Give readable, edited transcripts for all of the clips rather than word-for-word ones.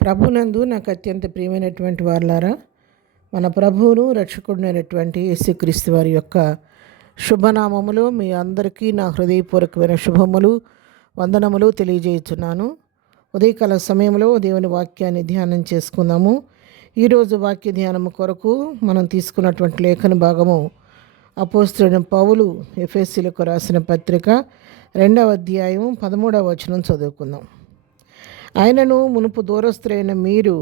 ప్రభునందు నాకు అత్యంత ప్రియమైనటువంటి వారులారా, మన ప్రభువును రక్షకుడినైనటువంటి యేసుక్రీస్తు వారి యొక్క శుభనామములు మీ అందరికీ నా హృదయపూర్వకమైన శుభములు వందనములు తెలియజేయుచున్నాను. ఉదయకాల సమయంలో దేవుని వాక్యాన్ని ధ్యానం చేసుకుందాము. ఈరోజు వాక్య ధ్యానము కొరకు మనం తీసుకున్నటువంటి లేఖన భాగము అపోస్తలుడైన పౌలు ఎఫెసీయులకు రాసిన పత్రిక 2వ అధ్యాయం 13వ వచనం చదువుకుందాం. ఆయనను మునుపు దూరస్తులైన మీరు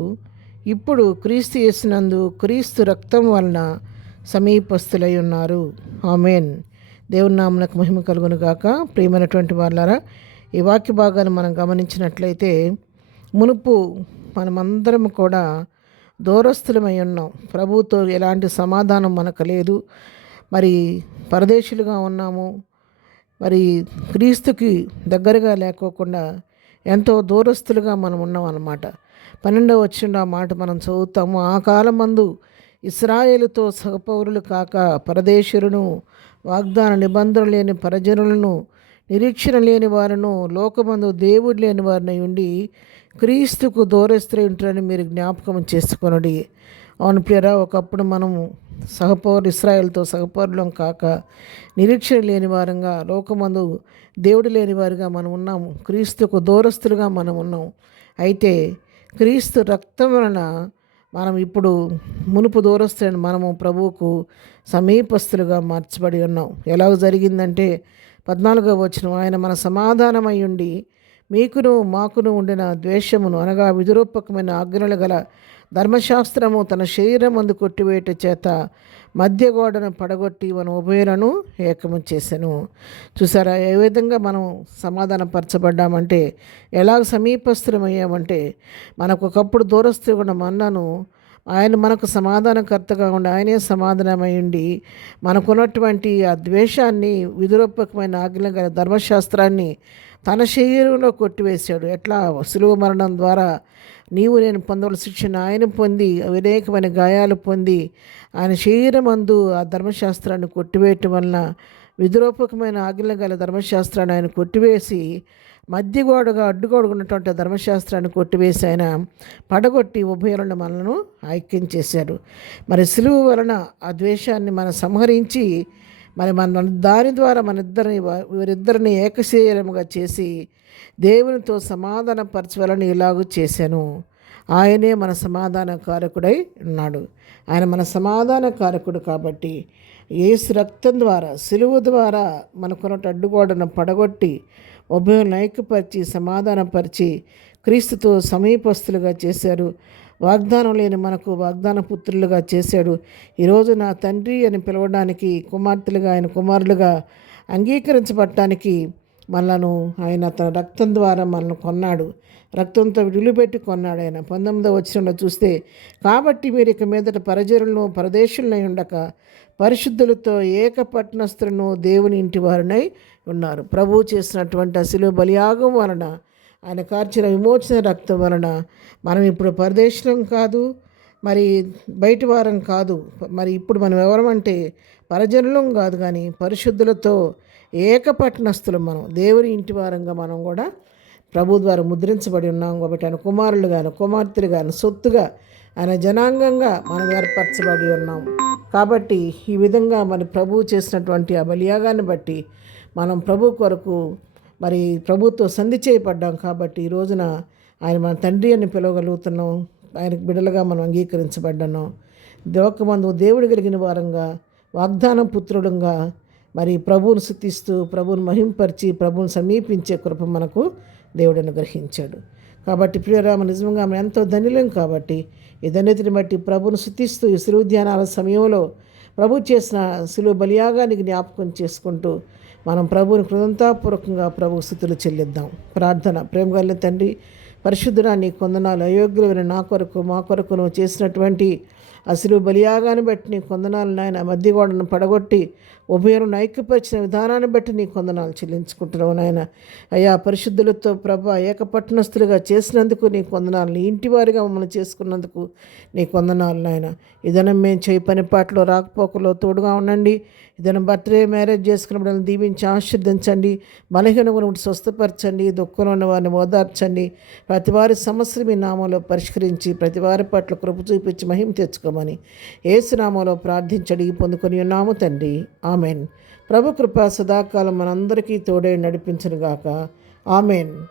ఇప్పుడు క్రీస్తు యేసునందు క్రీస్తు రక్తం వలన సమీపస్తులై ఉన్నారు. ఆమేన్. దేవుని నామమునకు మహిమ కలుగును గాక. ప్రియమైనటువంటి వాళ్ళారా, ఈ వాక్య భాగాన్ని మనం గమనించినట్లయితే మునుపు మనమందరం కూడా దూరస్తులమై ఉన్నాం. ప్రభువుతో ఎలాంటి సమాధానం మనకు లేదు. మరి పరదేశులుగా ఉన్నాము. మరి క్రీస్తుకి దగ్గరగా లేకోకుండా ఎంతో దూరస్తులుగా మనం ఉన్నాం అన్నమాట. 12వ వచనంలో ఆ మాట మనం చదువుతాము. ఆ కాలమందు ఇశ్రాయేలుతో సహపౌరులు కాక పరదేశులను, వాగ్దాన నిబంధన లేని పరజనులను, నిరీక్షణ లేని వారును, లోకమందు దేవుడు లేని వారిని ఉండి క్రీస్తుకు దూరస్తులై ఉంటారని మీరు జ్ఞాపకం చేసుకొనుడి. అవును ప్రియరా, ఒకప్పుడు మనము ఇశ్రాయేలుతో సహపౌరులం కాక నిరీక్షణ లేని వారంగా, లోకమందు దేవుడు లేని వారిగా మనం ఉన్నాము. క్రీస్తుకు దూరస్తులుగా మనం ఉన్నాం. అయితే క్రీస్తు రక్తం వలన మనం ఇప్పుడు మునుపు దూరస్తులైన మనము ప్రభువుకు సమీపస్తులుగా మార్చబడి ఉన్నాం. ఎలాగ జరిగిందంటే 14వ వచనం, ఆయన మన సమాధానమై ఉండి మీకును మాకును ఉండిన ద్వేషమును అనగా విధిరూపకమైన ఆజ్ఞలు గల ధర్మశాస్త్రము తన శరీరం ముందు కొట్టివేట చేత మధ్య గోడను పడగొట్టి మన ఉభయులను ఏకము చేశాను. చూసారా, ఏ విధంగా మనం సమాధానపరచబడ్డామంటే, ఎలాగ సమీపస్తులమయ్యామంటే, మనకు ఒకప్పుడు దూరస్తుగా ఉన్న మన్నను ఆయన మనకు సమాధానకర్తగా ఉండి ఆయనే సమాధానమై ఉండి మనకున్నటువంటి ఆ ద్వేషాన్ని, విధిరూపకమైన ఆజ్ఞ గల ధర్మశాస్త్రాన్ని తన శరీరంలో కొట్టివేశాడు. ఎట్లా? శిలువ మరణం ద్వారా నీవు నేను పొందవలసిన శిక్షను ఆయన పొంది అనేకమైన గాయాలు పొంది ఆయన శరీరమందు ఆ ధర్మశాస్త్రాన్ని కొట్టివేయటం వలన, విధిరూపకమైన ఆజ్ఞ గల ధర్మశాస్త్రాన్ని ఆయన కొట్టివేసి మధ్యగోడగా అడ్డుగోడగా ఉన్నటువంటి ధర్మశాస్త్రాన్ని కొట్టివేసి ఆయన పడగొట్టి ఉభయులను మనలను ఐక్యం చేశాడు. మరి సిలువ వలన ఆ ద్వేషాన్ని మనం సంహరించి మరి మన దాని ద్వారా వీరిద్దరిని ఏకశరీరముగా చేసి దేవునితో సమాధాన పరచవలని ఇలాగూ చేశాను. ఆయనే మన సమాధాన కారకుడై ఉన్నాడు. ఆయన మన సమాధాన కారకుడు కాబట్టి యేసు రక్తం ద్వారా, సిలువ ద్వారా మనకున్న అడ్డుగోడను పడగొట్టి ఉభయులను ఐక్యపరిచి సమాధానపరిచి క్రీస్తుతో సమీపస్తులుగా చేశారు. వాగ్దానం లేని మనకు వాగ్దాన పుత్రులుగా చేశాడు. ఈరోజు నా తండ్రి అని పిలవడానికి కుమార్తెలుగా, ఆయన కుమారులుగా అంగీకరించబడటానికి మనలను ఆయన తన రక్తం ద్వారా మనల్ని కొన్నాడు. రక్తంతో విలువబెట్టి కొన్నాడు ఆయన. 19వ వచనంలో చూస్తే, కాబట్టి మీరు ఇక మీదట పరజనులను పరదేశులనై ఉండక పరిశుద్ధులతో ఏకపట్నస్తులను దేవుని ఇంటి వారినై ఉన్నారు. ప్రభువు చేసినటువంటి శిలువ బలియాగం వలన, ఆయన కార్చిన విమోచన రక్తం వలన మనం ఇప్పుడు పరదేశం కాదు, మరి బయటి వారం కాదు. మరి ఇప్పుడు మనం ఎవరమంటే పరజనులం కాదు, కానీ పరిశుద్ధులతో ఏకపట్నస్తులు. మనం దేవుని ఇంటి వారంగా మనం కూడా ప్రభు ద్వారా ముద్రించబడి ఉన్నాం. కాబట్టి ఆయన కుమారులుగాను కుమార్తెలుగాను సొత్తుగా ఆయన జనాంగంగా మనం ఏర్పరచబడి ఉన్నాం. కాబట్టి ఈ విధంగా మరి ప్రభువు చేసినటువంటి ఆ బలియాగాన్ని బట్టి మనం ప్రభు కొరకు మరి ప్రభుతో సంధి చేయబడ్డాం. కాబట్టి ఈ రోజున ఆయన మన తండ్రి అని పిలవగలుగుతున్నాం. ఆయనకు బిడ్డలుగా మనం అంగీకరించబడ్డాం. లోకమందు దేవుడు కలిగిన వారంగా, వాగ్దానం పుత్రుడంగా మరి ప్రభువును స్తుతిస్తూ, ప్రభువును మహింపరిచి, ప్రభువును సమీపించే కృప మనకు దేవుడు అనుగ్రహించాడు. కాబట్టి ప్రియరామ, నిజంగా మనం ఎంతో ధన్యులం. కాబట్టి ఈ ధన్యతని బట్టి ప్రభువును స్తుతిస్తూ ఈ శిలువ ధ్యానాల సమయంలో ప్రభు చేసిన శిలువ బలియాగానికి జ్ఞాపకం చేసుకుంటూ మనం ప్రభువుని కృతజ్ఞతాపూర్వకంగా ప్రభు స్తుతులు చెల్లిద్దాం. ప్రార్థన. ప్రేమ కలిగిన తండ్రి, పరిశుద్ధుడా, నీ కొందనాలు. అయోగ్యులైన నా కొరకు మా కొరకు నువ్వు చేసినటువంటి అసలు బలియాగాన్ని బట్టి నీ కొందనాలు నాయన. మధ్యగోడను పడగొట్టి ఉభయులను ఐక్యపరిచిన విధానాన్ని బట్టి నీ కొందనాలు చెల్లించుకుంటున్నావు నాయన. అయ్యా, పరిశుద్ధులతో ప్రభు ఏకపట్నస్తులుగా చేసినందుకు నీ కొందనాలు, నీ ఇంటి వారిగా మమ్మల్ని చేసుకున్నందుకు నీ కొందనాలు నాయన. ఇదనం మేము చేయి పనిపాట్లో రాకపోకలో తోడుగా ఉండండి. ఇదైనా బర్త్డే మ్యారేజ్ చేసుకున్న బిడ్డలను దీవించి ఆశీర్దించండి. బలహీన ఉండి స్వస్థపరచండి. దుఃఖంలో ఉన్న వారిని ఓదార్చండి. ప్రతి వారి సమస్యలు మీ నామంలో పరిష్కరించి ప్రతి వారి పట్ల కృప చూపించి మహిమ తెచ్చుకోమని యేసు నామంలో ప్రార్థించడి పొందుకొని ఉన్నాము తండ్రి. ఆమెన్. ప్రభు కృప సదాకాలం మనందరికీ తోడై నడిపించునుగాక. ఆమెన్.